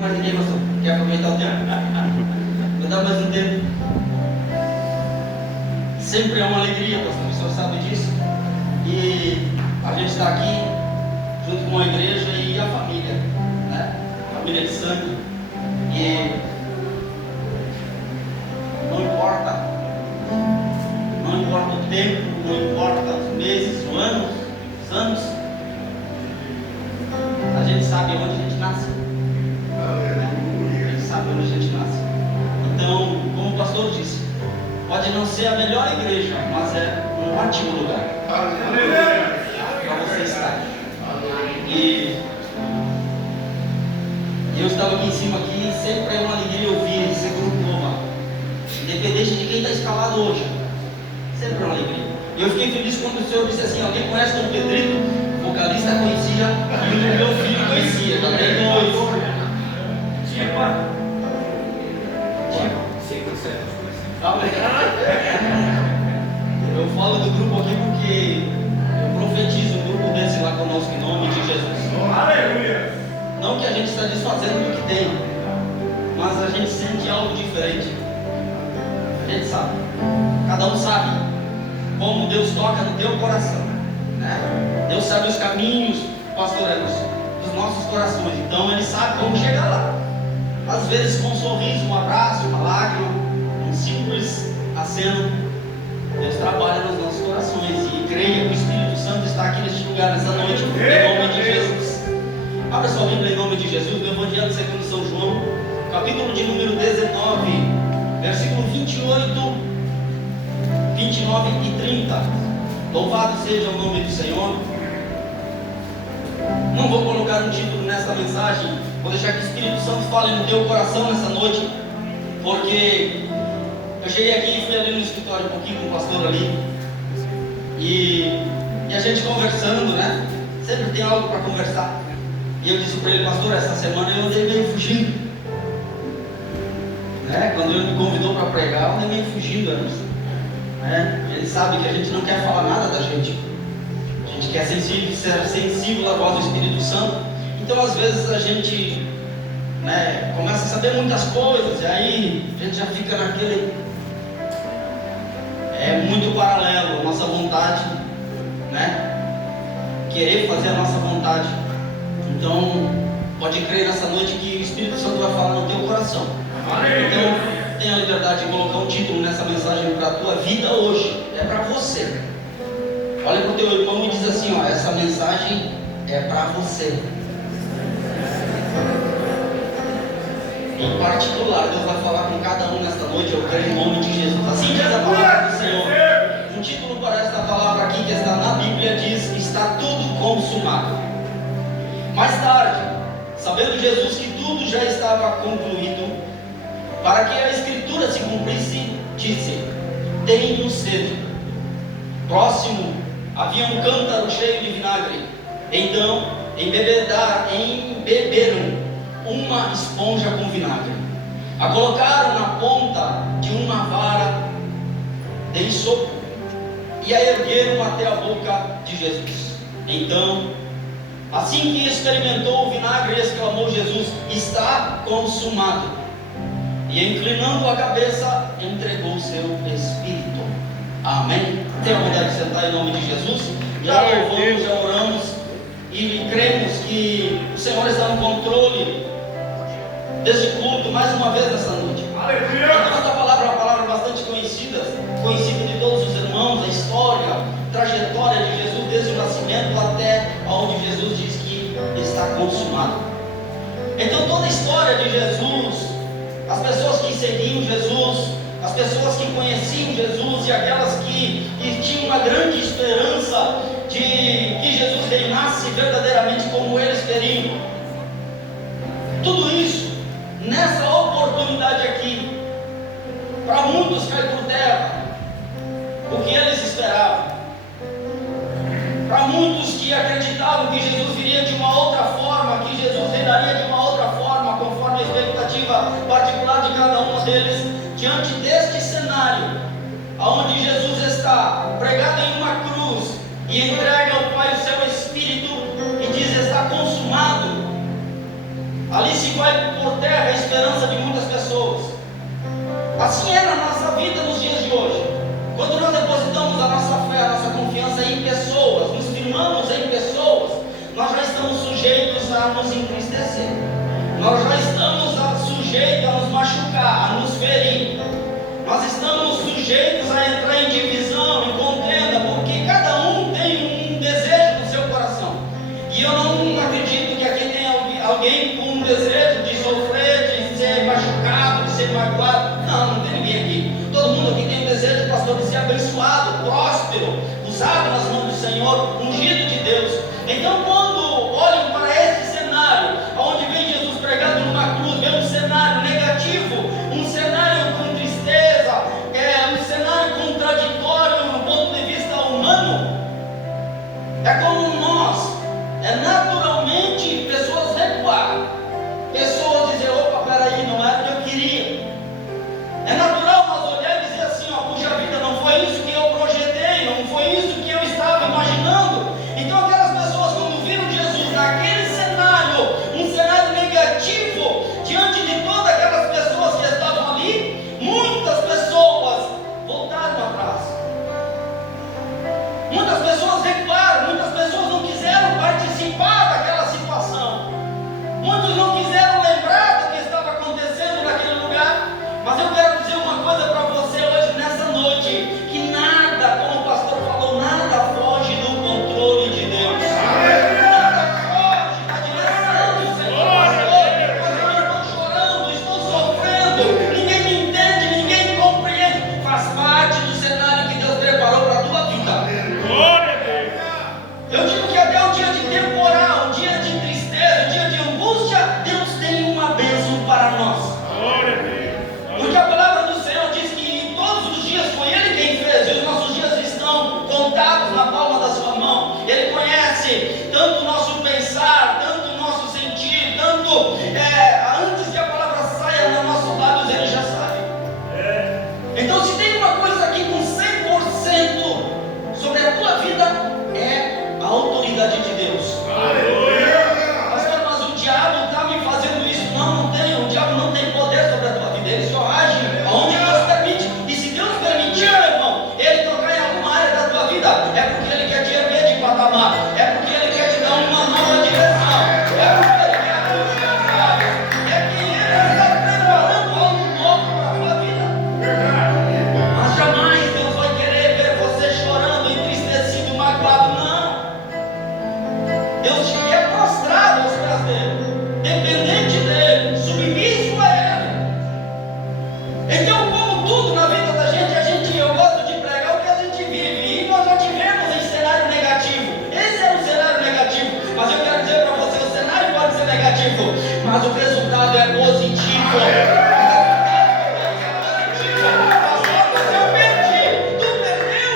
Mais ninguém, pastor? Quer aproveitar o tempo? Vou dar mais um tempo. Sempre é uma alegria, pastor, o senhor sabe disso. E a gente está aqui junto com a igreja e a família, né? Família de sangue. E não importa o tempo, não importa os meses, os anos, a gente sabe onde a gente nasce. A gente sabe onde a gente nasce. Então, como o pastor disse, pode não ser a melhor igreja, mas é um ótimo lugar para você estar. E eu estava aqui em cima aqui, sempre é uma alegria ouvir esse grupo novo, independente de quem está escalado hoje, sempre é uma alegria. E eu fiquei feliz quando o senhor disse assim: alguém conhece o Dom Pedrito? O vocalista conhecia e o meu filho conhecia, já tem dois. Eu falo do grupo aqui porque eu profetizo um grupo desse lá conosco em nome de Jesus. Aleluia! Não que a gente está desfazendo do que tem, mas a gente sente algo diferente. A gente sabe, cada um sabe como Deus toca no teu coração, né? Deus sabe os caminhos, pastor, dos nossos corações. Então Ele sabe como chegar lá. Às vezes com um sorriso, um abraço, uma lágrima, um simples aceno, Deus trabalha nos nossos corações. E creia que o Espírito Santo está aqui neste lugar, nessa noite, em nome de Jesus. Abra sua Bíblia em nome de Jesus, no Evangelho segundo São João, capítulo de número 19, versículo 28, 29 e 30. Louvado seja o nome do Senhor. Não vou colocar um título nessa mensagem, vou deixar que o Espírito Santo fale no teu coração nessa noite, porque eu cheguei aqui e fui ali no escritório um pouquinho com o pastor ali, e a gente conversando, né? Sempre tem algo para conversar. E eu disse para ele: pastor, essa semana eu andei meio fugindo, né? Quando ele me convidou para pregar, eu andei meio fugindo antes, né? Ele sabe que a gente não quer falar nada da gente. A gente quer ser sensível à voz do Espírito Santo. Então às vezes a gente, né, começa a saber muitas coisas, e aí a gente já fica naquele, muito paralelo a nossa vontade, né, querer fazer a nossa vontade. Então pode crer nessa noite que o Espírito Santo vai falar no teu coração. Então tenha a liberdade de colocar um título nessa mensagem para a tua vida hoje. É para você. Olha para o teu irmão e diz assim: ó, essa mensagem é para você. Em particular, Deus vai falar com cada um nesta noite, eu creio em nome de Jesus. Assim diz a palavra do Senhor. Um título para esta palavra aqui que está na Bíblia diz: está tudo consumado. Mais tarde, sabendo Jesus que tudo já estava concluído, para que a Escritura se cumprisse, disse: tenho sede. Próximo havia um cântaro cheio de vinagre. Então embeberam uma esponja com vinagre, a colocaram na ponta de uma vara de ensopo e a ergueram até a boca de Jesus. Então, assim que experimentou o vinagre, exclamou Jesus: está consumado. E inclinando a cabeça, entregou o seu espírito. Amém? Tenha a vontade de sentar em nome de Jesus. Já louvamos, já oramos e cremos que o Senhor está no controle deste culto mais uma vez nessa noite. Então esta palavra é uma palavra bastante conhecida de todos os irmãos, a história, a trajetória de Jesus desde o nascimento até onde Jesus diz que está consumado. Então toda a história de Jesus, as pessoas que seguiam Jesus, as pessoas que conheciam Jesus e aquelas que tinham uma grande esperança de que Jesus reinasse verdadeiramente como eles queriam, tudo isso, nessa oportunidade aqui, para muitos cai por terra o que eles esperavam. Para muitos que acreditavam que Jesus viria de uma outra forma, que Jesus reinaria de uma outra forma, conforme a expectativa particular de cada um deles, diante deste cenário, onde Jesus está pregado em uma cruz e entrega ao Pai o seu Espírito e diz: está consumado. Ali se vai, portanto, Assim é na nossa vida nos dias de hoje. Quando nós depositamos a nossa fé, a nossa confiança em pessoas, nos firmamos em pessoas, nós já estamos sujeitos a nos entristecer. Nós já estamos sujeitos a nos machucar, a nos ferir. Nós estamos sujeitos a entrar em divisão, em contenda, porque cada um tem um desejo no seu coração. E eu não acredito que aqui tenha alguém com um desejo de sofrer, de ser machucado, de ser magoado. Não, não tem ninguém aqui. Todo mundo aqui tem um desejo, pastor, de ser abençoado, próspero, usado nas mãos do Senhor, ungido de Deus. Então, quando olham para esse cenário, onde vem Jesus pregado numa cruz, vê um cenário negativo, um cenário com tristeza, um cenário contraditório no ponto de vista humano, é como nós, naturalmente, pessoas recuar, pessoas dizer, opa, peraí, não era o que eu queria. É natural nós olhar e dizer assim, ó, puxa vida, não foi isso que eu projetei, não foi isso que eu estava imaginando. Então aquelas pessoas, quando viram Jesus naquele cenário, um cenário negativo, diante de todas aquelas pessoas que estavam ali, muitas pessoas voltaram atrás. Muitas pessoas recuaram, muitas pessoas não quiseram participar daquela situação. Muitos não quiseram lembrar do que estava acontecendo naquele lugar. Mas eu quero dizer uma coisa para você hoje, nessa noite, que nada, como o pastor falou, nada foge do controle de Deus. Nada foge da direção do Senhor. Pastor, eu estou chorando, estou sofrendo, ninguém me entende, ninguém me compreende. Faz parte do cenário que Deus preparou para a tua vida. Eu digo que até o dia de temporal, o dia de tristeza, o dia de angústia, Deus tem uma bênção para nós. Porque a palavra do Senhor diz que todos os dias foi Ele quem fez, e os nossos dias estão contados na palma da sua mão. Ele conhece tanto o nosso pensar, tanto o nosso sentir, tanto antes que a palavra saia nos nossos lábios, Ele já sabe. Então, se tem uma coisa aqui com 100% sobre a tua vida, é a autoridade de Deus. Pastor, mas o diabo está me fazendo isso. Não tem, o diabo não tem poder sobre a tua vida. Ele só age aonde Deus permite. E se Deus permitir, meu irmão, Ele tocar em alguma área da tua vida, é porque Ele quer te erguer de patamar, é porque Ele quer te dar uma nova direção, é porque Ele quer abençoar, é que Ele está preparando algo novo para a tua vida. Mas jamais Deus vai querer ver você chorando, entristecido, magoado. Não. Deus te quer prostrado aos pés dele, dependente dele, submisso a ele. Então, como tudo na vida da gente, eu gosto de pregar o que a gente vive, e nós já tivemos em cenário negativo. Esse era o cenário negativo, mas eu quero dizer para você, o cenário pode ser negativo, mas o resultado é positivo. Mas eu perdi, tu perdeu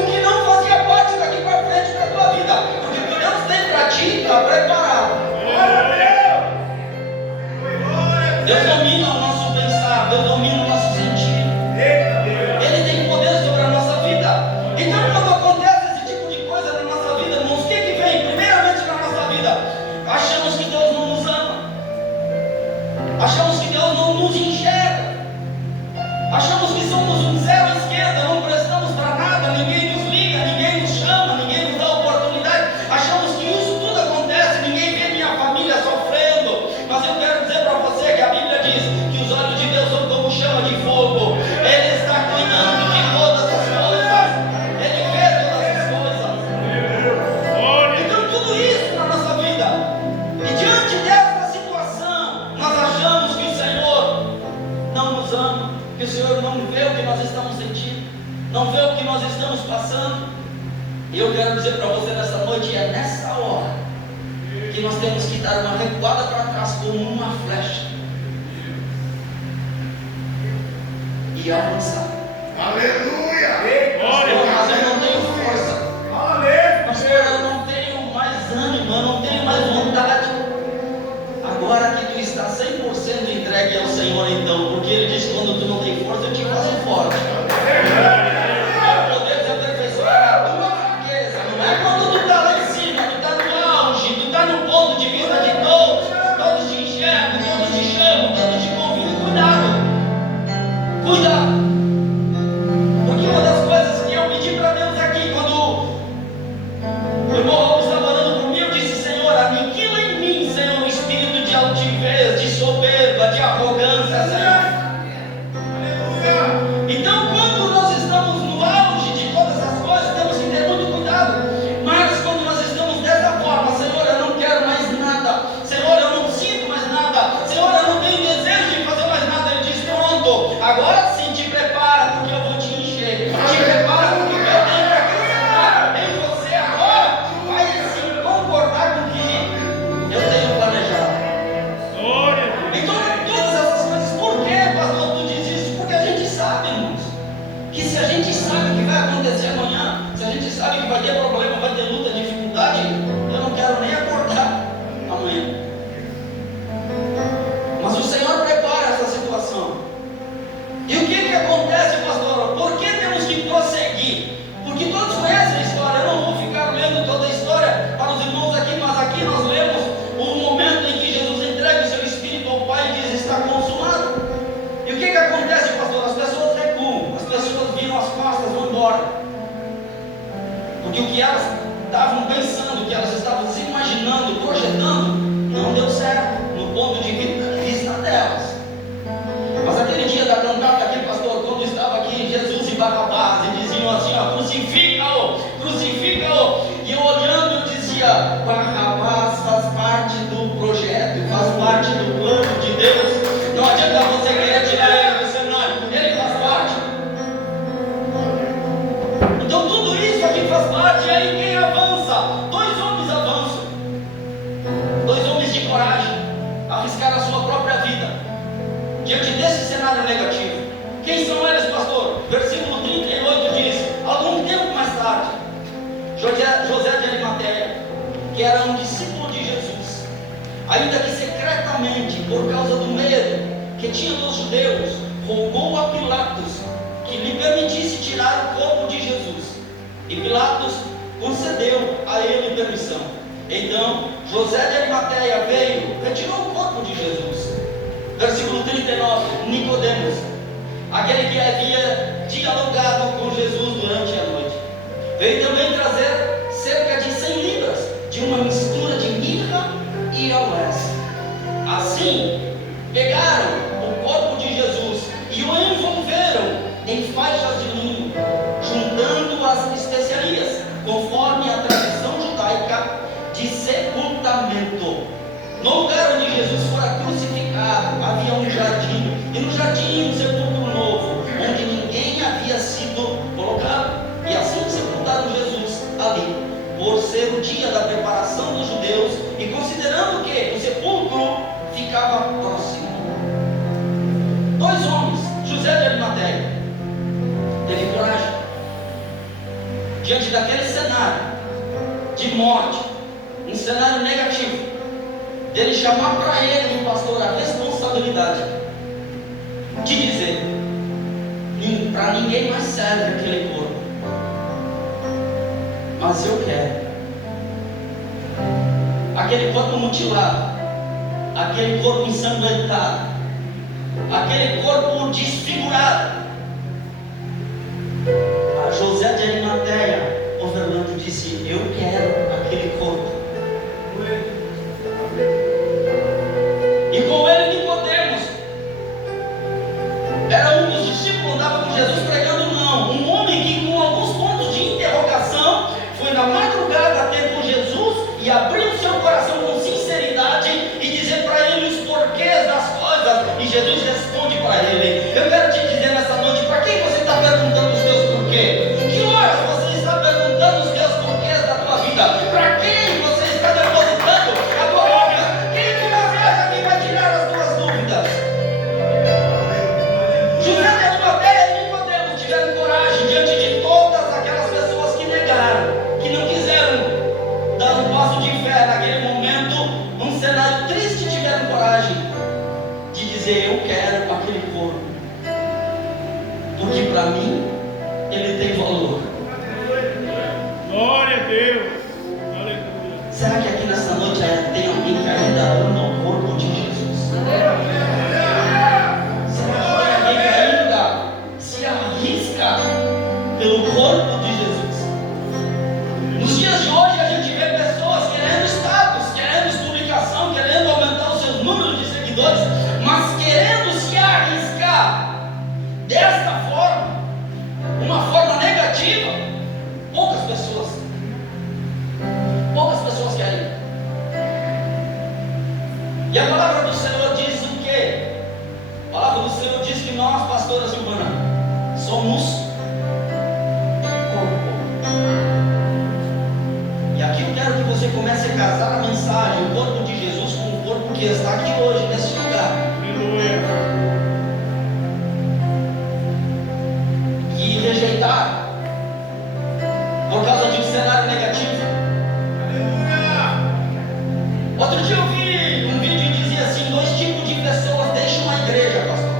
o que não fazia parte daqui para frente da tua vida, porque o que Deus tem para ti está preparado. Deus domina o nosso pensar, Deus domina o nosso sentir. Ele tem poder sobre a nossa vida. Então, quando acontece esse tipo de coisa na nossa vida, irmãos, o que vem primeiramente na nossa vida? Achamos que Deus não nos ama, achamos que Deus não nos enxerga, achamos que somos um zero à esquerda, não prestamos para nada, ninguém nos liga, ninguém nos chama, ninguém nos dá oportunidade. Achamos que isso tudo acontece, ninguém vê minha família sofrendo. Mas eu quero dizer para você que a Bíblia diz que os olhos de Deus são como chama de fogo. Ele está cuidando de todas as coisas, Ele vê todas as coisas. Então, tudo isso na nossa vida, e diante dessa situação, nós achamos que o Senhor não nos ama, que o Senhor não vê o que nós estamos sentindo, não vê o que nós estamos passando. E eu quero dizer para você nessa noite, é nessa hora que nós temos que dar uma recuada para trás como uma flecha e avançar. Aleluia! Pastor, mas eu não tenho força. Pastor, eu não tenho mais ânimo, eu não tenho mais vontade. Agora que tu está 100% entregue ao Senhor, então, porque Ele diz: quando tu não tem força, eu te faço forte. Poder desaperfeiçoar a tua fraqueza. Não é quando tu está lá em cima, tu está no auge, tu está no ponto de vista de todos te enxergam, todos te chamam, todos te convidam. Cuidado. estavam pensando, que elas estavam se imaginando, projetando, não deu certo no ponto de vista delas. Mas aquele dia da cantata aqui, pastor, quando estava aqui Jesus e Barrabás, e diziam assim, ó, crucifica-o, crucifica-o, e eu olhando eu dizia, Barrabás faz parte do projeto, faz parte do plano de Deus. Não adianta você querer tirar ele do cenário, ele faz parte. Então tudo isso aqui faz parte. E aí quem avança? Dois homens avançam, dois homens de coragem, arriscaram a sua própria vida diante desse cenário negativo. Quem são eles, pastor? Versículo 38 diz, algum tempo mais tarde, José de Arimateia, que era um discípulo de Jesus, ainda que secretamente, por causa do medo que tinha dos judeus, rogou a Pilatos que lhe permitisse tirar o corpo de Jesus. E Pilatos concedeu a ele permissão. Então José de Arimateia veio, retirou o corpo de Jesus. Versículo 39, Nicodemos, aquele que havia dialogado com Jesus durante a noite, veio também trazer cerca de 100 libras de uma mistura de mirra e aloés. Assim, pegaram o corpo de Jesus e o envolveram em faixas de linho, juntando as especiarias, conforme a tradição judaica de sepultamento. No lugar onde Jesus fora crucificado, havia um jardim, e no jardim um sepulcro novo, onde ninguém havia sido colocado. E assim sepultaram Jesus ali, por ser o dia da preparação dos judeus, e considerando que o sepulcro ficava próximo. Dois homens, José de Arimateia, teve coragem diante daquele cenário de morte, um cenário negativo, dele chamar para ele, pastor, a responsabilidade de dizer: para ninguém mais serve aquele corpo, mas eu quero. Aquele corpo mutilado, aquele corpo ensanguentado, aquele corpo desfigurado. A José de Arimateia, o Fernando disse: eu quero aquele corpo. E com ele Nicodemos, era um dos discípulos, andava com Jesus pregando. Não, um homem que com alguns pontos de interrogação foi na madrugada ter com Jesus e abriu seu coração com sinceridade e dizer para ele os porquês das coisas. E Jesus responde para ele. Eu quero te dizer nessa noite, para quem você está perguntando os teus porquês? Que horas você está perguntando os teus porquês da tua vida? Para quem você está depositando a tua obra? Quem que você acha que vai tirar as tuas dúvidas? José de Arimateia e Nicodemos tiveram coragem diante de todas aquelas pessoas que negaram, que não quiseram dar um passo de fé naquele momento, um cenário triste. Tiveram coragem de dizer: eu quero aquele corpo, porque para mim ele tem valor. Glória a Deus. Aleluia. Será que aqui nessa noite tem alguém que ainda ama o corpo de Jesus? Será que tem alguém que ainda se arrisca pelo corpo de Jesus? Nos dias de hoje a gente vê pessoas querendo status, querendo publicação, querendo aumentar os seus números de seguidores, mas querendo se arriscar desta forma, uma forma negativa. Poucas pessoas querem. E a palavra do Senhor diz o quê? A palavra do Senhor diz que nós, pastora Silvana, somos corpo. E aqui eu quero que você comece a casar a mensagem, o corpo de Jesus, com o corpo que está aqui hoje, nesse lugar. Aleluia. E rejeitar por causa de um cenário negativo. Outro dia eu vi um vídeo e dizia assim: 2 tipos de pessoas deixam a igreja, pastor.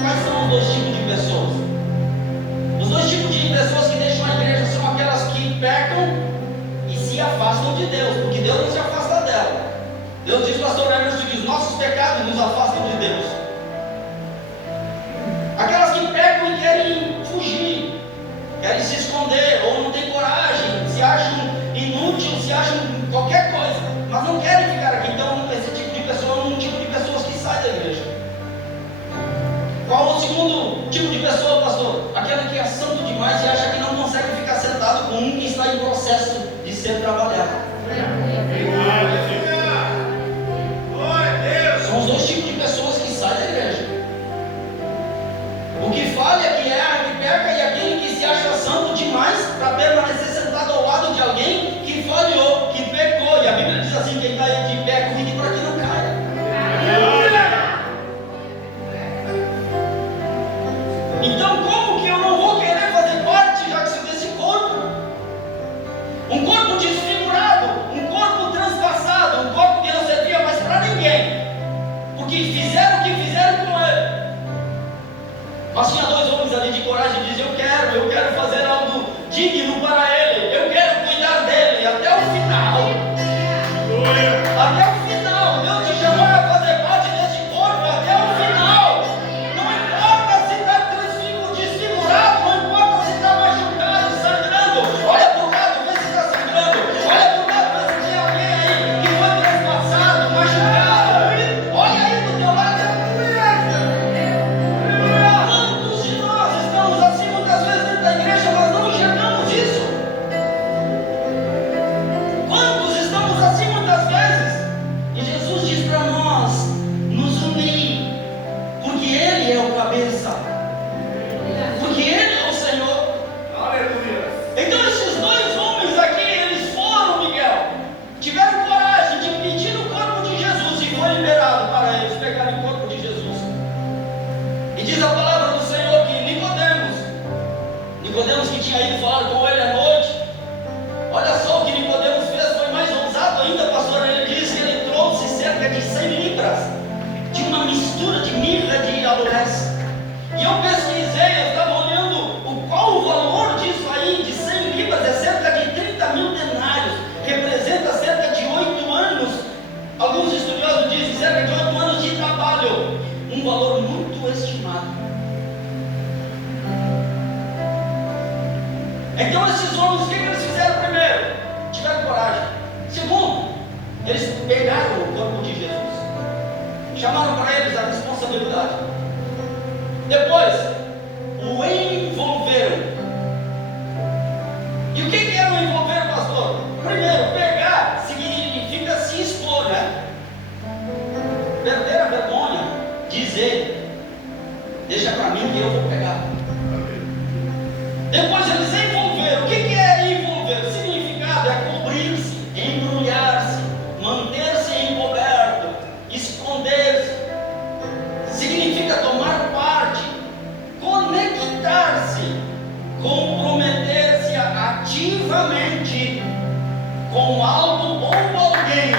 Quais são os 2 tipos de pessoas? Os 2 tipos de pessoas que deixam a igreja são aquelas que pecam e se afastam de Deus, porque Deus não se afasta dela. Deus diz, pastor Emerson, que os nossos pecados nos afastam de Deus. Aquelas que pecam e querem fugir, querem se esconder, ou não têm coragem, se acham inúteis segundo tipo de pessoa, pastor, aquela que é santo demais e acha que não consegue ficar sentado com um que está em processo de ser trabalhado. São os dois tipos de pessoas que saem da igreja. O que falha, que erra, que peca, e aquele que se acha santo demais para permanecer sentado ao lado de alguém que falhou, que pecou. E a Bíblia diz assim: quem está de pé, cuide para que não caia. Então, como que eu não vou querer fazer parte, já que sou desse corpo? Um corpo desfigurado, um corpo transpassado, um corpo que não servia mais para ninguém, porque fizeram o que fizeram com ele. Mas tinha dois homens ali de coragem e diziam: eu quero fazer algo digno para ele, eu quero cuidar dele até o final. Até o final, Deus te chamou a fazer parte desse corpo até o final. Não importa se está desfigurado, não importa se está machucado, sangrando. Olha para o lado, vê se está sangrando. Olha para o lado, vê se tem alguém aí que foi transpassado, machucado. Olha aí do teu lado. Quantos de nós estamos assim muitas vezes dentro da igreja, mas não enxergamos isso? Quantos estamos assim muitas vezes? E Jesus diz para nós nos unir, porque Ele é o cabeça, porque Ele é o Senhor. Aleluia. Então esses dois homens aqui, eles foram, Miguel, tiveram coragem de pedir no corpo de Jesus e foi liberado para eles pegarem o corpo de Jesus. E diz a palavra do Senhor que Nicodemos que tinha ido falar com ele à noite, olha só o que Nicodemos fez, foi mais ousado ainda, pastor. Ele disse que ele trouxe cerca de 100 libras de uma mistura de mirra de aloés. E eu pesquisei, eu estava olhando qual o valor disso aí, de 100 libras, é cerca de 30 mil denários, representa cerca de 8 anos, alguns estudiosos dizem cerca de 8 anos de trabalho, um valor muito estimado. Então esses homens, o que eles fizeram primeiro? Tiveram coragem. Segundo, eles pegaram o corpo de Jesus, chamaram para eles a responsabilidade. Depois, o envolveram. E o que é o envolver, pastor? Primeiro, pegar significa se expor, né? Perder a vergonha, dizer: deixa para mim que eu vou pegar. Depois eles envolveram. O que é envolver? O significado é cobrir-se, embrulhar-se, manter-se encoberto, esconder-se. Significa tomar parte, conectar-se, comprometer-se ativamente com algo ou alguém,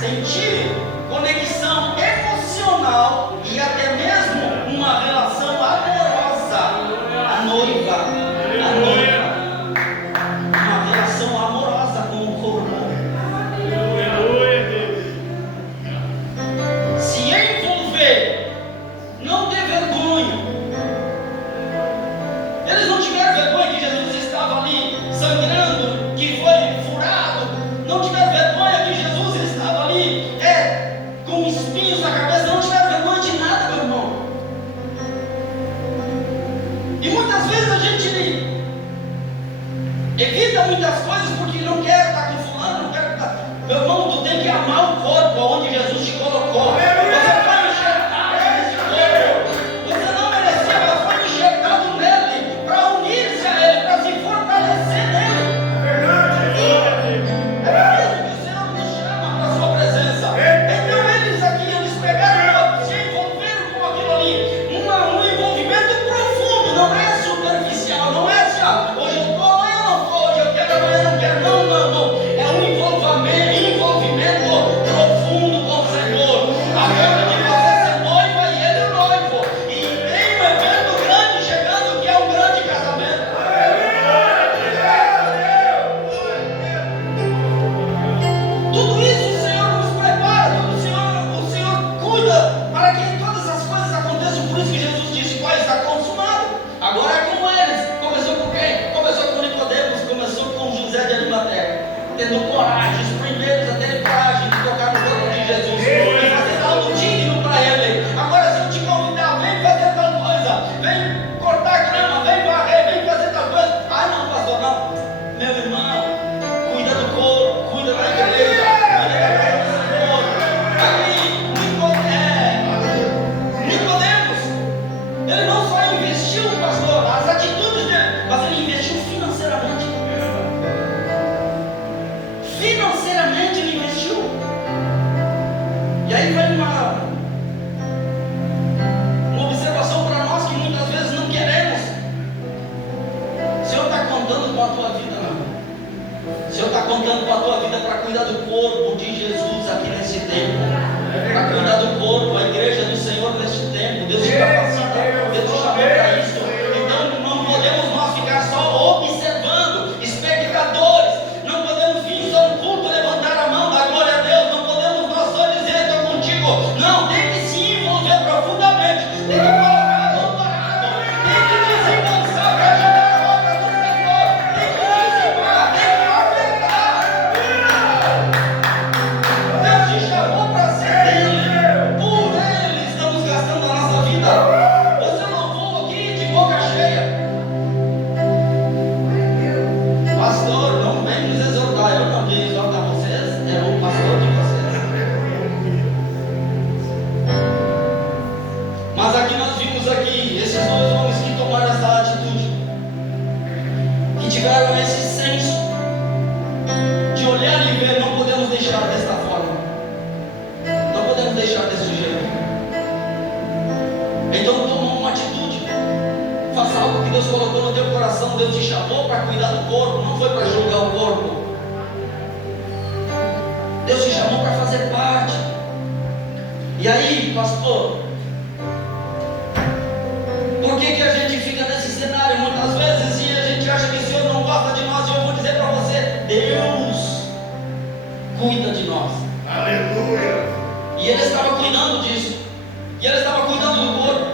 sentir conexão emocional e até mesmo uma relação amorosa. A noiva. Uma relação amorosa com o corpo. Se envolver, não ter vergonha. Eles não tiveram vergonha que Jesus estava ali sangrando, que foi furado. Não tiveram vergonha que Jesus estava ali com espinhos na cabeça. Não tiveram vergonha de nada, meu irmão. E muitas vezes a gente evita muitas coisas porque não quer estar com fulano, não quer estar. Meu irmão, tu tem que amar o corpo onde Jesus te colocou. Você foi enxertado nesse corpo. Você não merecia, mas foi enxertado nele para unir-se a ele, para se fortalecer nele. É por isso que o Senhor nos chama para a sua presença. Então eles aqui, eles pegaram, se envolveram com aquilo ali. Um envolvimento profundo, não é superficial, não é assim, hoje eu estou, amanhã eu não estou, hoje eu quero, amanhã eu não quero, não. É um envolvimento profundo com o Senhor, a ponto de você ser noiva e ele é noivo, e tem um evento grande chegando que é um grande casamento. Tudo isso o Senhor nos prepara, o Senhor cuida para que todas as coisas aconteçam. Por isso que Jesus disse: Pai, está consumado. Agora tem que colocar no parado, tem que desembolsar para ajudar a obra do Senhor, tem que dizimar, tem que ofertar. Deus te chamou para ser dele, por ele estamos gastando a nossa vida. Você louvou aqui de boca cheia. Pastor, não vem nos exortar, eu não venho exortar vocês, é o pastor de vocês. Mas aqui nós vimos aqui esses dois homens que tomaram essa atitude, que tiveram esse senso de olhar e ver, não podemos deixar desta forma, não podemos deixar desse jeito. Então toma uma atitude, faça algo que Deus colocou no teu coração. Deus te chamou para cuidar do corpo, não foi para julgar o corpo. Deus te chamou para fazer parte. E aí, pastor, por que a gente fica nesse cenário muitas vezes e a gente acha que o Senhor não gosta de nós? E eu vou dizer para você, Deus cuida de nós. Aleluia. E Ele estava cuidando disso, e Ele estava cuidando do corpo.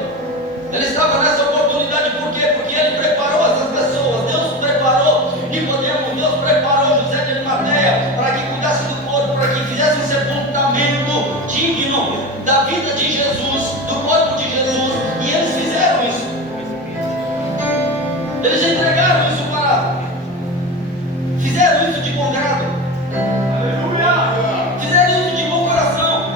Ele estava nessa oportunidade, por quê? Porque Ele preparou essas pessoas. Deus preparou Nicodemo, Deus preparou José de Arimateia para que cuidasse do corpo, para que fizesse um sepultamento digno da vida de Jesus, do corpo de Jesus. E eles fizeram isso. Eles entregaram isso fizeram isso de bom grado. Aleluia. Fizeram isso de bom coração.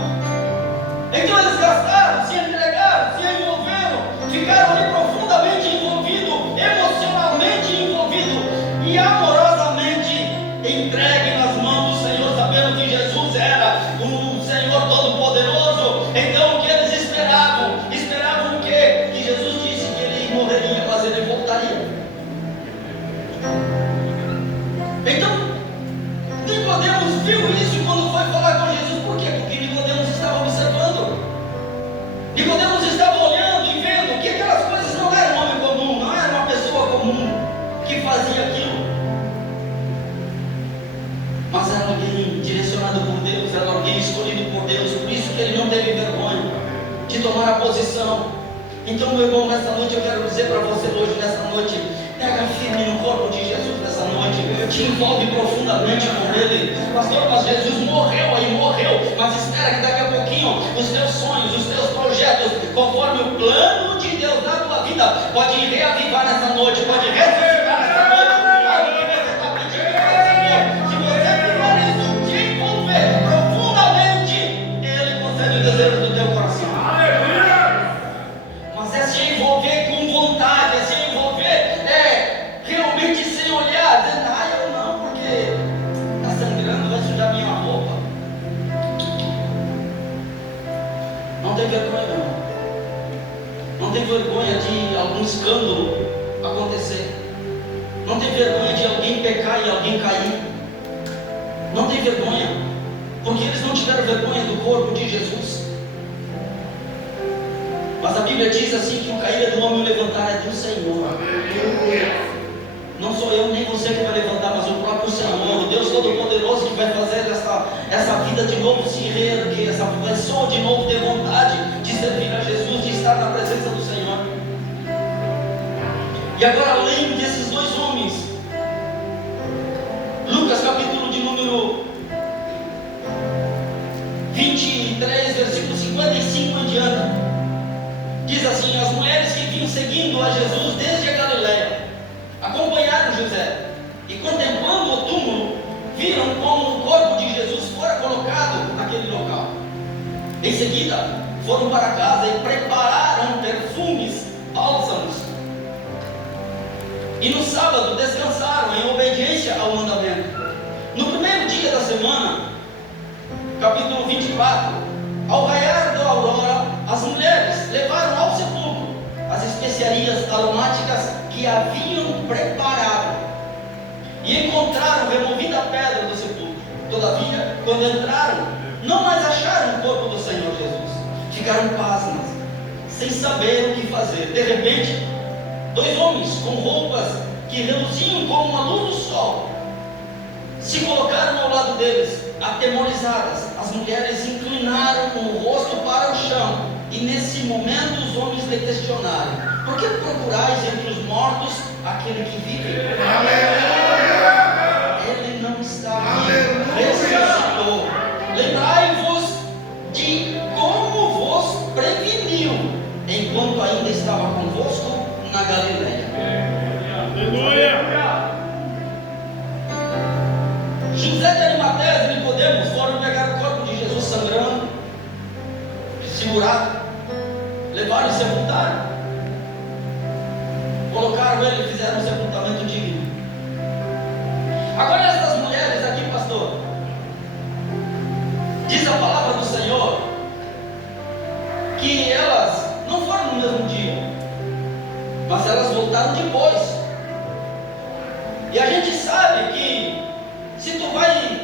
Então eles gastaram, se entregaram, se envolveram, ficaram ali profundamente envolvidos, emocionalmente envolvidos e amorosamente entregue nas mãos do Senhor, sabendo que Jesus era o Senhor Todo-Poderoso. Então o que eles esperavam? Esperavam o quê? Que Jesus disse que ele morreria, mas ele voltaria. Então Nicodemos viu isso quando foi falar com Jesus. Por quê? Porque Nicodemos estava observando. Nicodemos estava olhando e vendo que aquelas coisas não eram um homem comum, não era uma pessoa comum que fazia aquilo, mas era alguém direcionado por Deus, era alguém escolhido por Deus. Por isso que ele não teve vergonha de tomar a posição. Então, meu irmão, nessa noite eu quero dizer para você hoje, nessa noite, pega firme no corpo de Jesus nessa noite, te envolve profundamente com Ele. Pastor, mas Jesus morreu, mas espera que daqui a pouquinho os teus sonhos, os teus projetos, conforme o plano de Deus na tua vida, pode reavivar nessa noite, pode ressuscitar nessa noite. Se você fizer isso, te envolver profundamente, Ele concede o desejo do teu coração. Mas é se envolver com vontade, é se envolver realmente sem olhar, dizendo, eu não, porque está sangrando, vai sujar minha roupa. Não tem vergonha, não. Não tem vergonha de algum escândalo acontecer. Não tem vergonha de alguém pecar e alguém cair. Não tem vergonha, porque eles não tiveram vergonha do corpo de Jesus. Mas a Bíblia diz assim que o cair é do homem e o levantar é do Senhor. Aleluia. Não sou eu nem você que vai levantar, mas o próprio Senhor, o Deus Todo-Poderoso, que vai fazer essa vida de novo se reerguer, essa pessoa de novo ter vontade de servir a Jesus, de estar na presença do Senhor. E agora, além desses dois homens, Lucas capítulo de número 23, versículo 55 em diante, diz assim: as mulheres que vinham seguindo a Jesus desde a Galileia acompanharam José e, contemplando o túmulo, viram como o corpo de Jesus fora colocado naquele local. Em seguida, foram para casa e prepararam perfumes bálsamos. E no sábado descansaram em obediência ao mandamento. No primeiro dia da semana, capítulo 24, ao raiar da aurora, as mulheres levaram ao sepulcro as especiarias aromáticas que haviam preparado e encontraram removida a pedra do sepulcro. Todavia, quando entraram, não mais acharam o corpo do Senhor Jesus. Ficaram pasmas, sem saber o que fazer. De repente, dois homens com roupas que reluziam como uma luz do sol se colocaram ao lado deles. Atemorizadas, as mulheres inclinaram o rosto para o chão E nesse momento os homens lhe questionaram: por que procurais entre os mortos aquele que vive? Ele não está vivo, ressuscitou. Lembrai-vos de como vos preveniu enquanto ainda estava convosco na Galileia. Aleluia. José de Arimateia e Nicodemos foram pegar o corpo de Jesus sangrando, segurado, levaram e sepultaram. Colocaram ele e fizeram um sepultamento digno. Agora essas mulheres aqui, pastor, diz a palavra do Senhor que elas não foram no mesmo dia, mas elas voltaram depois. E a gente sabe que se tu vai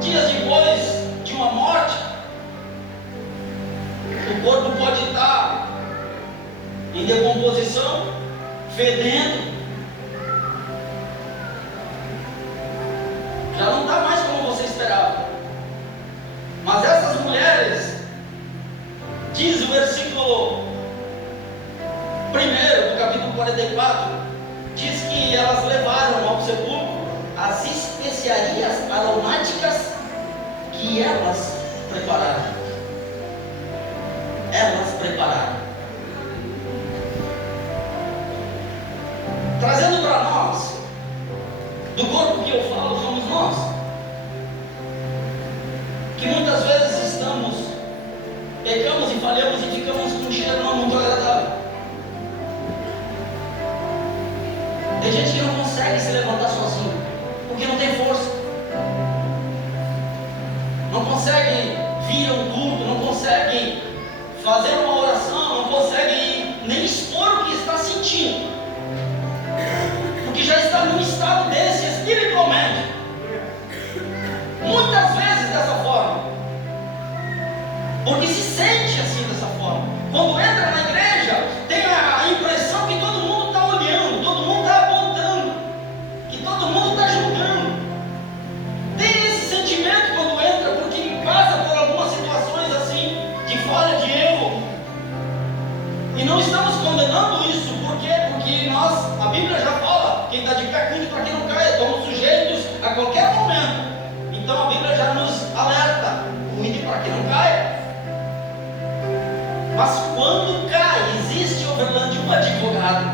dias depois de uma morte, o corpo pode estar em decomposição, fedendo, já não está mais como você esperava. Mas essas mulheres, diz o versículo 1 do capítulo 44, diz que elas levaram ao sepulcro as especiarias aromáticas que elas prepararam. Trazendo para nós, do corpo que eu falo, somos nós, que muitas vezes pecamos e falhamos e ficamos com um cheiro não muito agradável. Tem gente que não consegue se levantar sozinho, porque não tem força, não consegue vir a um culto, não consegue fazer uma oração, não consegue nem expor o que está sentindo, porque já está num estado desse espiritualmente, muitas vezes dessa forma, porque se sente assim dessa forma. Quando entra na igreja, tem a impressão que todo mundo está olhando, todo mundo está apontando, que todo mundo está julgando. Tem esse sentimento quando entra, porque passa por algumas situações assim, de falha, de erro. E não estamos condenando isso, por quê? Porque a Bíblia já fala, quem está de pé cuide para que não caia, estamos sujeitos a qualquer momento. Então a Bíblia já nos alerta, cuide para que não caia. Mas quando cai, existe Overlândia um advogado.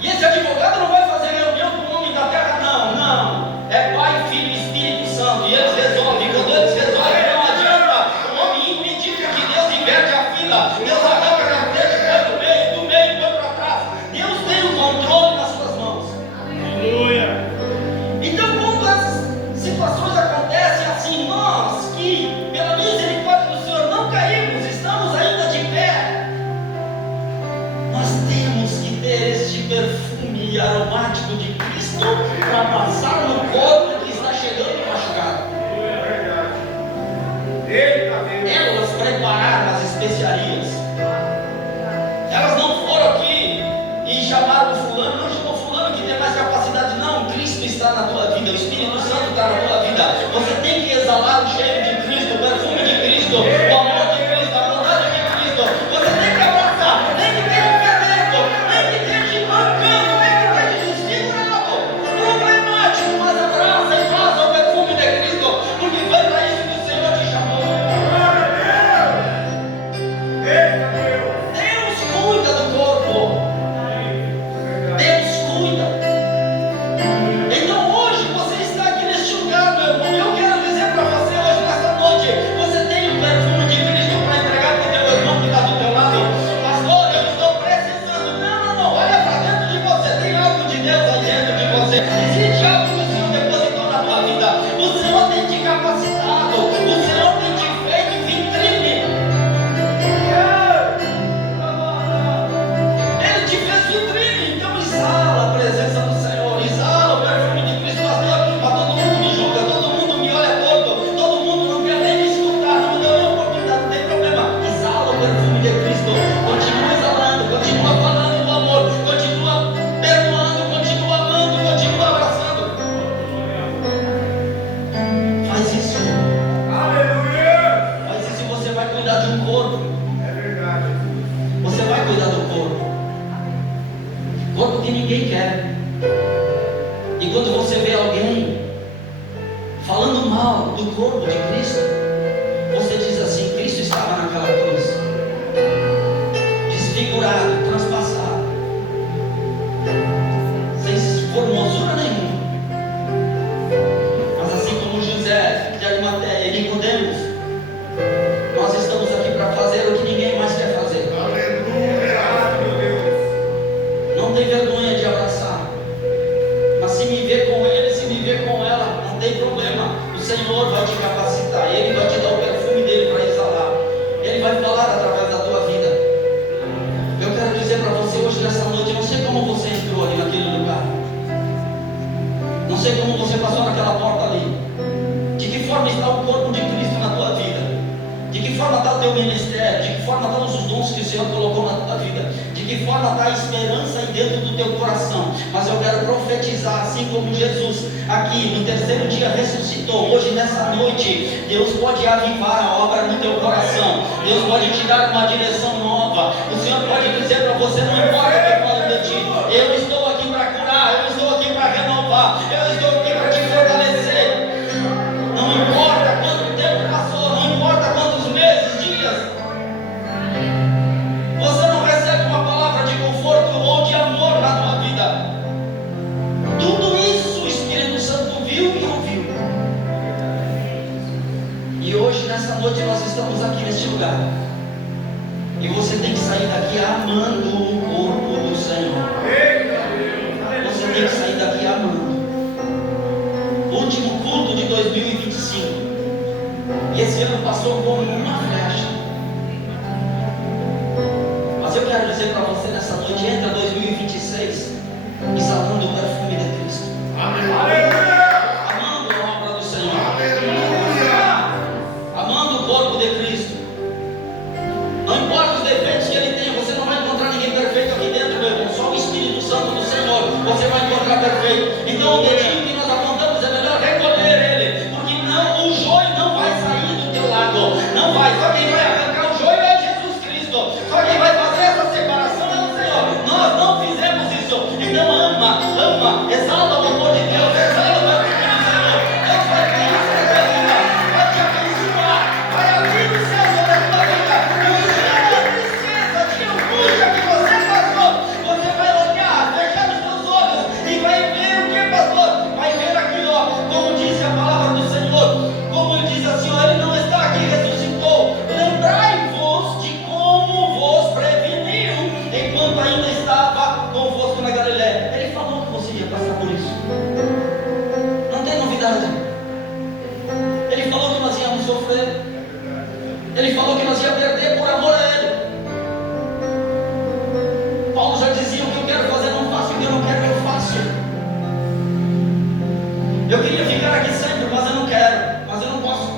E esse advogado não vai fazer reunião com o homem da terra, não. É Pai, Filho e Espírito Santo. E eles resolvem. Quando eles resolvem, não adianta o homem impedir que Deus inverte a fila. Deus arranca na frente, põe no meio, do meio, põe para trás. Deus tem o controle nas suas mãos. Aleluia. Então, quando as situações acontecem assim, nós que, pela misericórdia do Senhor, não caímos, estamos ainda de pé, nós temos que ter este perfume aromático de Cristo para passar no corpo que está chegando machucado. Elas prepararam as especiarias. Elas não foram aqui e chamaram o fulano, não chamou fulano que tem mais capacidade, não. Cristo está na tua vida, o Espírito Santo está na tua vida. Você tem que exalar o cheiro de Cristo, o perfume de Cristo, o amor de Cristo, a bondade de Cristo. Você tem que abraçar, nem que esteja fedendo, nem que esteja mancando, nem que esteja desfigurado, problemático, mas abraça e faça o perfume de Cristo, porque foi para isso que o Senhor te chamou. Deus cuida do corpo. Deus cuida. Então hoje você está aqui neste lugar, meu irmão. Eu quero dizer para você hoje, nesta noite, você tem o perfume de um corpo. Você vai cuidar do corpo. Corpo que ninguém quer. E quando você vê alguém falando mal do corpo de Cristo, você diz assim: Cristo estava naquela cruz, desfigurado, transpassado, sem formosura nenhuma. Mas assim como José de Arimateia e Nicodemos, nós estamos aqui para fazer o que ninguém mais quer fazer. Não tem vergonha de abraçar. Mas se me ver com ele, se me ver com ela, não tem problema. O Senhor vai te capacitar. Ele vai te dar o perfume dele para exalar. Ele vai falar através da tua vida. Eu quero dizer para você hoje, nessa noite, eu não sei como você entrou ali naquele lugar. Não sei como você passou naquela porta ali. De que forma está o corpo de Cristo na tua vida? De que forma está o teu ministério? De que forma estão os dons que o Senhor colocou na tua vida? De que forma está a esperança aí dentro do teu coração? Mas eu quero profetizar, assim como Jesus aqui no terceiro dia ressuscitou, hoje nessa noite, Deus pode avivar a obra no teu coração. Deus pode te dar uma direção nova. O Senhor pode dizer para você: não importa o que falam de ti, eu estou aqui para curar, eu estou aqui para renovar, eu estou aqui para te fortalecer. Não importa quanto tempo passou, não importa quantos meses, dias, você não recebe uma palavra de conforto ou de amor na tua vida. Tudo isso o Espírito Santo viu e ouviu. E hoje, nessa noite, nós estamos aqui neste lugar. E você tem que sair daqui amando o corpo do Senhor. Você tem que sair daqui amando. Último culto de 2025. E esse ano passou como uma flecha. Mas eu quero dizer para você nessa noite: entra 2026 exalando o perfume de Cristo. Amando a obra do Senhor. Amando o corpo de Cristo. Não importa os defeitos que ele tenha, você não vai encontrar ninguém perfeito aqui dentro, meu irmão. Só o Espírito Santo do Senhor você vai encontrar perfeito. Então o dedinho que nós apontamos é melhor recolher ele, porque não, o joio não vai sair do teu lado. Não vai. Só quem vai arrancar o joio é Jesus Cristo. Só quem vai fazer essa separação é o Senhor. Nós não fizemos isso. Então ama, exalta o amor de Deus, exalta o perfume do Senhor. Deus vai ter isso na tua vida, vai te abençoar, vai abrir o céu sobre a tua vida. O dia da tristeza, de angústia que você passou, você vai olhar, fechar os teus olhos e vai ver o que, pastor? Vai ver aqui, ó, como diz a palavra do Senhor, como ele diz assim, ó, ele não está aqui, ressuscitou. Lembrai-vos de como vos preveniu enquanto ainda estava convosco na Galiléia. Ele falou que você ia passar por isso. Não tem novidade. Ele falou que nós íamos sofrer. Ele falou que nós íamos perder por amor a Ele. Paulo já dizia: o que eu quero fazer não faço, o que eu não quero eu faço. Eu queria ficar aqui sempre, mas eu não quero, mas eu não posso.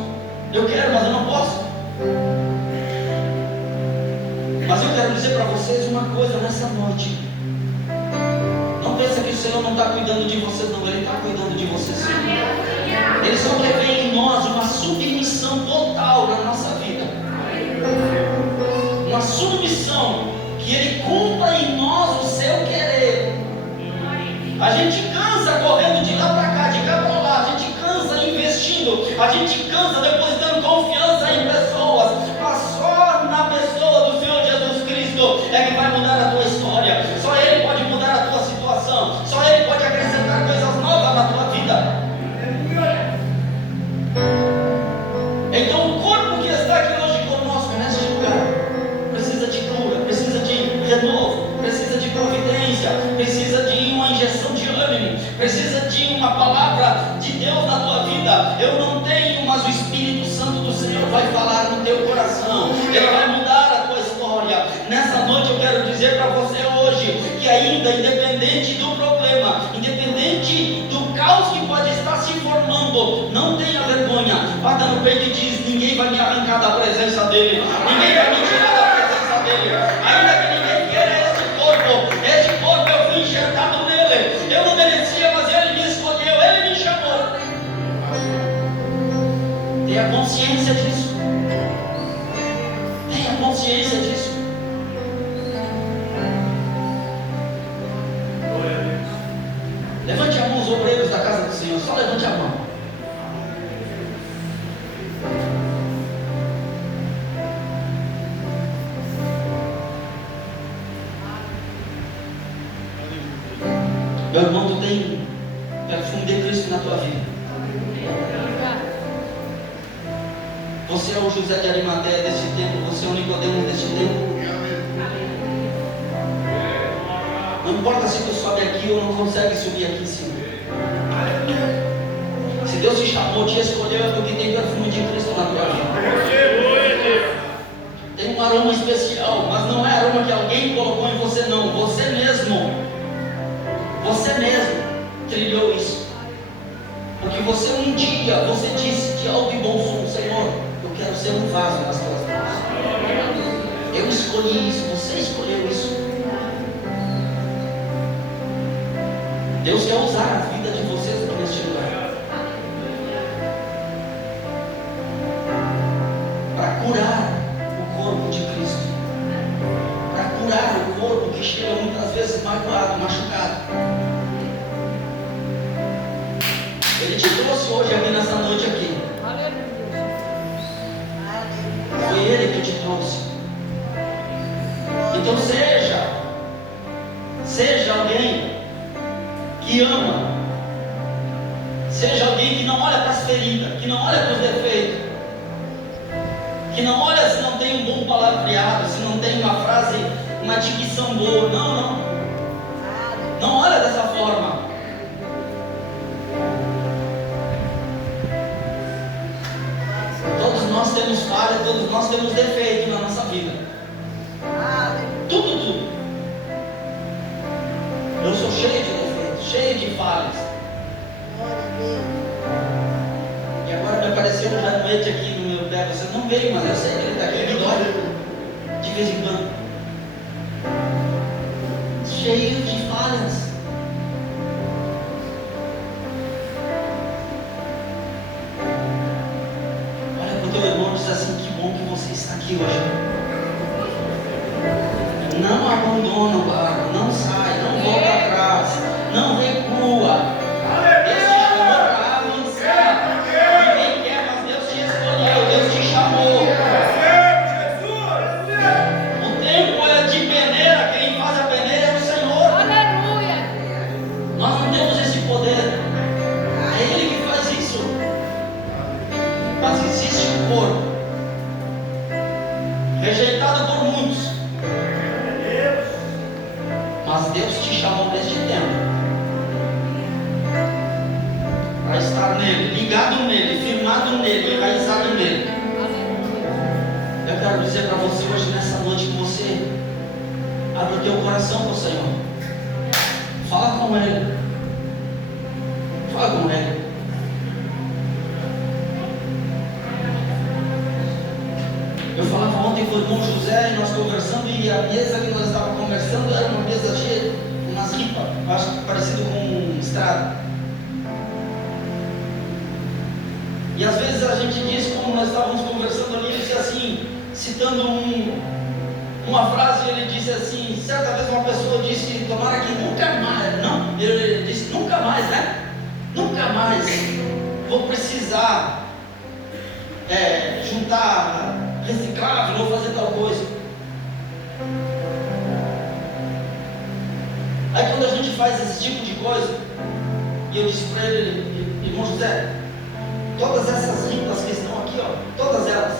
Eu quero, mas eu não posso. Mas eu quero dizer para vocês uma coisa nessa noite. Não pensa que o Senhor não está cuidando de vocês, não. Ele está cuidando de vocês sim. Ele só quer ver em nós uma submissão total na nossa vida. Uma submissão que Ele cumpra em nós o seu querer. A gente cansa correndo de lá para cá, de cá para lá. A gente cansa investindo. A gente cansa depositando confiança em pessoas. Mas só na pessoa do Senhor Jesus Cristo é que vai mudar a tua história. Só Ele pode mudar a tua situação. Só Ele pode acrescentar coisas novas na tua vida. Então o corpo que está aqui hoje conosco, neste lugar, precisa de cura, precisa de renovo, precisa de providência, precisa de uma injeção de ânimo, precisa de uma palavra de Deus na tua vida. Eu não tenho, mas o Espírito Santo do Senhor vai falar no teu coração. Ele vai mudar a tua história. Nessa noite eu quero dizer para você hoje que ainda, independente do problema, independente do caos que pode estar se formando, não tenha vergonha. Bata no peito e diz: ninguém vai me arrancar da presença dele, ninguém vai me tirar da presença dele. Ainda que ninguém queira este corpo eu fui enxertado nele. Eu não merecia, mas ele me escolheu, ele me chamou. Tenha consciência disso. tenha consciência disso. Levante a mão os obreiros da casa do Senhor. Só levante a mão. Meu irmão, tu tem perfume de Cristo na tua vida. Você é o José de Arimateia deste tempo. Você é o Nicodemo deste tempo. Não importa se tu sobe aqui ou não consegue subir aqui em cima. Se Deus te chamou, te escolheu, é porque tem perfume de Cristo na tua vida. Tem um aroma especial, mas não é aroma que alguém colocou em você, não. Você mesmo trilhou isso. Porque você um dia, você disse de alto e bom som: Senhor, eu quero ser um vaso nas tuas mãos. Eu escolhi isso, você escolheu isso. Deus quer usar a vida de vocês aqui neste lugar para curar o corpo de Cristo, para curar o corpo que chega muitas vezes magoado, machucado. Ele te trouxe hoje aqui nessa noite aqui. Foi Ele que te trouxe. Então seja alguém que ama, seja alguém que não olha para as feridas, que não olha para os defeitos, que não olha se não tem um bom palavreado, se não tem uma frase, uma dicção boa. Não olha dessa forma. Todos nós temos falha, todos nós temos defeito na nossa vida. Tudo. Eu sou cheio de defeitos, cheio de falhas. E agora me apareceu um janete aqui no meu pé. Você não veio, mas eu sei que ele está aqui, ele dói de vez em quando. Cheio de falhas. Olha para o teu irmão e diz assim: que bom que você está aqui hoje. Não abandona o barco, não sai, não volta atrás, não recua. Deus te chamou para avançar. Ninguém quer, mas Deus te escolheu, Deus te chamou. O tempo é de peneira, quem faz a peneira é o Senhor. Aleluia. Nós não temos esse poder, é Ele que faz isso. Mas existe um corpo rejeitado por muitos. Mas Deus te chamou neste tempo para estar nele, ligado nele, firmado nele, enraizado nele. Eu quero dizer para você hoje, nessa noite, que você abre o teu coração para o Senhor. Fala com Ele. Fala com Ele. Eu falava ontem com o irmão José e nós conversando, e a mesa que nós estávamos conversando era uma mesa cheia de umas ripas, acho que parecido com um estrado. E às vezes a gente diz, como nós estávamos conversando ali, ele disse assim, citando uma frase, ele disse assim: certa vez uma pessoa disse, tomara que nunca mais, não, ele disse, nunca mais, né? Nunca mais vou precisar juntar reciclável, vou fazer tal coisa. Aí quando a gente faz esse tipo de coisa, e eu disse para ele: irmão José, todas essas ripas que estão aqui, ó, todas elas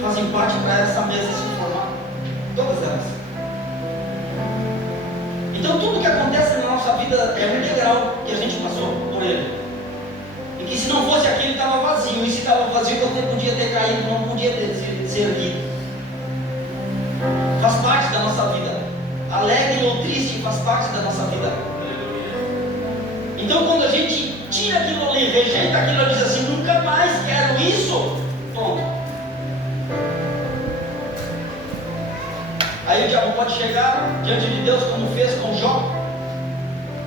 fazem parte para essa mesa se formar. Todas elas. Então tudo que acontece na nossa vida é um degrau que a gente passou por ele. E que se não fosse aquilo, estava vazio. E se estava vazio, você podia ter caído, não podia ter se erguido. Faz parte da nossa vida. Alegre ou triste, faz parte da nossa vida. Então quando a gente tira aquilo ali, rejeita aquilo, diz assim: nunca mais quero isso. Pronto. Aí o diabo pode chegar diante de Deus, como fez com Jó.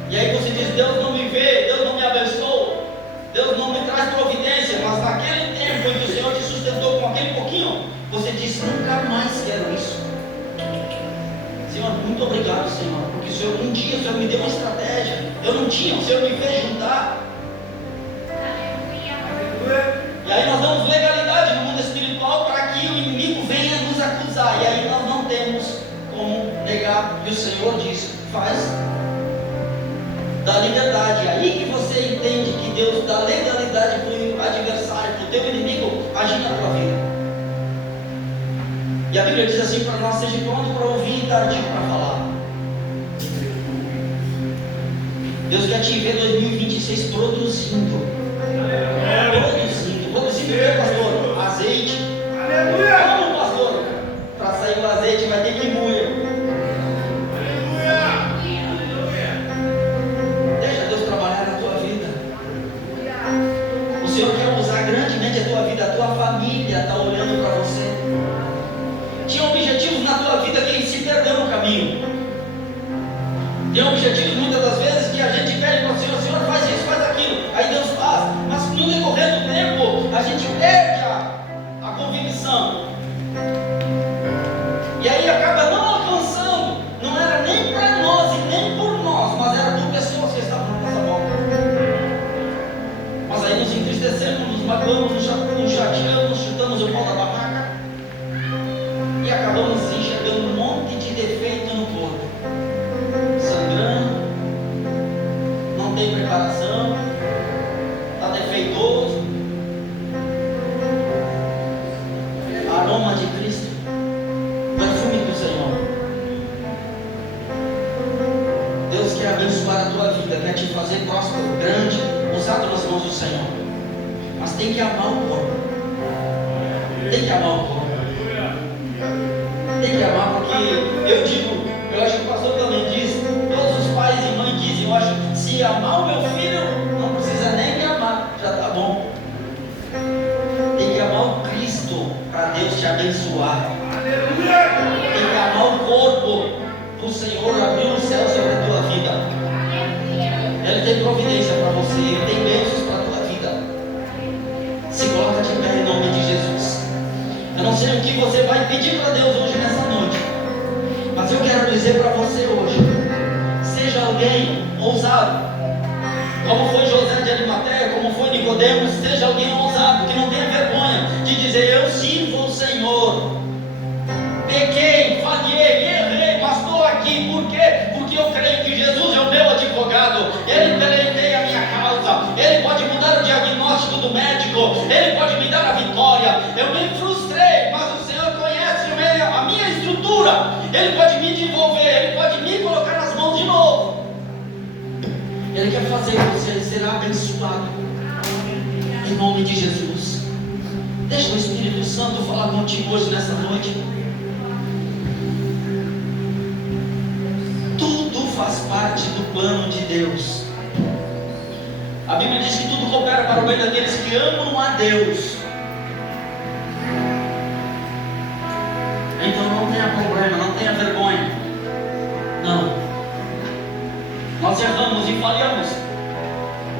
E aí você diz: Deus não me vê, Deus não me abençoa, Deus não me traz providência. Mas naquele tempo em que o Senhor te sustentou com aquele pouquinho, você disse: nunca mais quero isso. Senhor, muito obrigado, Senhor, porque um dia o Senhor me deu uma estratégia, eu não tinha, o Senhor me fez juntar. E aí nós damos legalidade no mundo espiritual para que o inimigo venha nos acusar, e aí nós não temos como negar. E o Senhor diz: faz, dá liberdade. É aí que você entende que Deus dá legalidade para o adversário, para o teu inimigo agir na tua vida. E a Bíblia diz assim para nós: seja pronto para ouvir e tardio para falar. Deus quer te ver 2026 produzindo. Produzindo o que, pastor? Azeite. Como, pastor? Para sair o azeite vai ter que moer. Deixa Deus trabalhar na tua vida. O Senhor quer usar grandemente a tua vida. A tua família está olhando para você. Tinha objetivos na tua vida que se perdeu no caminho. Tem objetivos muitas das vezes que a gente pede para o Senhor: Senhor, faz isso, faz aquilo. Aí Deus faz. Mas no decorrer do tempo, a gente perde a convicção. E aí acaba não alcançando. Não era nem para nós e nem por nós, mas era por pessoas que estavam na nossa volta. Mas aí nos entristecemos, nos magoamos, nos chateamos, chutamos o pau da barraca e acabamos enxergando um monte de defeito no corpo, sangrando, não tem preparação, está defeituoso. Aroma de Cristo, perfume do Senhor. Deus quer abençoar a tua vida, quer te fazer próspero, grande, usado nas mãos do Senhor. Mas tem que amar o corpo. Tem que amar o corpo. Tem que amar, porque eu digo, eu acho que o pastor também diz, todos os pais e mães dizem, eu acho, se amar o meu filho, não precisa nem me amar, já está bom. Tem que amar o Cristo para Deus te abençoar. Tem que amar o corpo para o Senhor abrir o céu sobre a tua vida. Ele tem providência para você, Ele tem bênçãos para a tua vida. Se coloca de pé em nome de Jesus. Eu não sei o que você vai pedir para Deus hoje nessa noite, mas eu quero dizer para você hoje: seja alguém ousado, como foi José de Arimateia, como foi Nicodemos. Seja alguém ousado, que não tenha vergonha de dizer: eu sirvo o Senhor. Pequei, falhei, errei, mas estou aqui. Por quê? Porque eu creio que Jesus é o meu advogado. Ele peleia a minha causa. Ele pode mudar o diagnóstico do médico. Ele pode me dar a vitória. Eu me frustrei, mas o Senhor conhece a minha estrutura. Ele pode me desenvolver. Ele pode me colocar nas mãos de novo. Ele quer fazer você ser abençoado em nome de Jesus. Deixa o Espírito Santo falar contigo hoje nessa noite. Tudo faz parte do plano de Deus. A Bíblia diz que tudo coopera para o bem daqueles que amam a Deus. Então não tenha problema, não tenha vergonha. Não. Nós erramos e falhamos,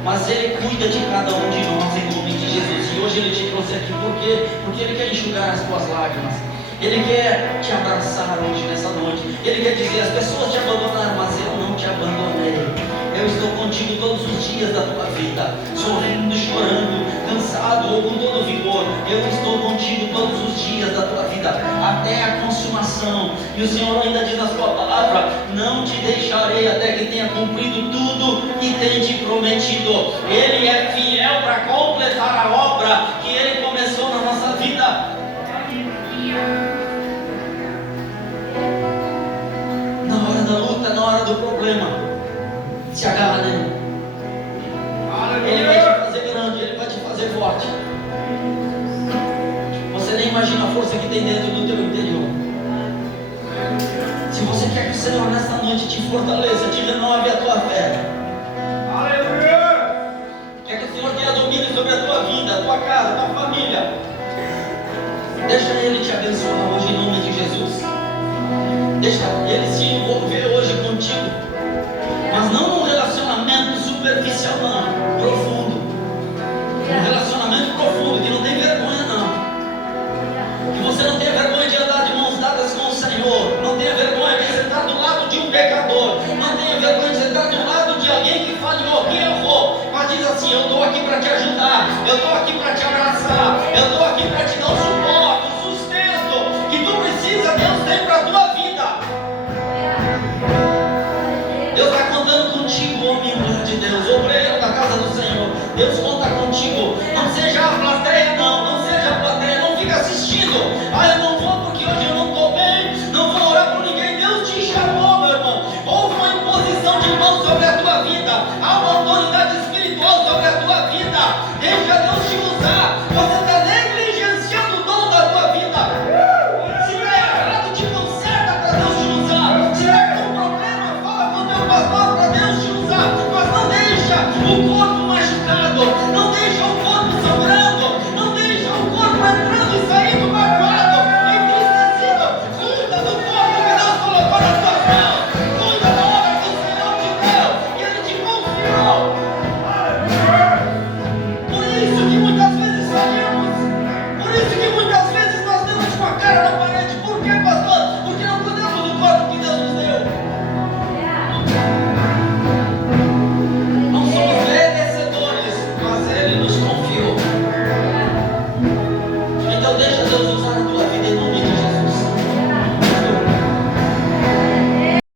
mas Ele cuida de cada um de nós em nome de Jesus. E hoje Ele te trouxe aqui porque Ele quer enxugar as tuas lágrimas. Ele quer te abraçar hoje nessa noite. Ele quer dizer: as pessoas te abandonaram, mas eu não te abandonei. Eu estou contigo todos os dias da tua vida, sorrindo, chorando, cansado ou com todo vigor. Eu estou contigo todos os dias da tua vida, até a consumação. E o Senhor ainda diz na sua palavra: não te deixarei até que tenha cumprido tudo que tem te prometido. Ele é fiel para completar a obra que Ele começou na nossa vida. Na hora da luta, na hora do problema, se agarra nele. Ele vai te fazer grande, Ele vai te fazer forte. Você nem imagina a força que tem dentro do teu interior. Se você quer que o Senhor nessa noite te fortaleça, te renove a tua fé, quer que o Senhor tenha domínio sobre a tua vida, a tua casa, a tua família, deixa Ele te abençoar hoje em nome de Jesus. Deixa Ele se envolver hoje contigo, mas não num relacionamento superficial, não, profundo. Um relacionamento profundo, que não tem vergonha, não, que você não tem para te ajudar, eu estou aqui para te abraçar, eu estou aqui para te dar o suporte, o sustento que tu precisa. Deus tem para a tua vida. Deus está contando contigo, homem de Deus, obreiro da casa do Senhor. Deus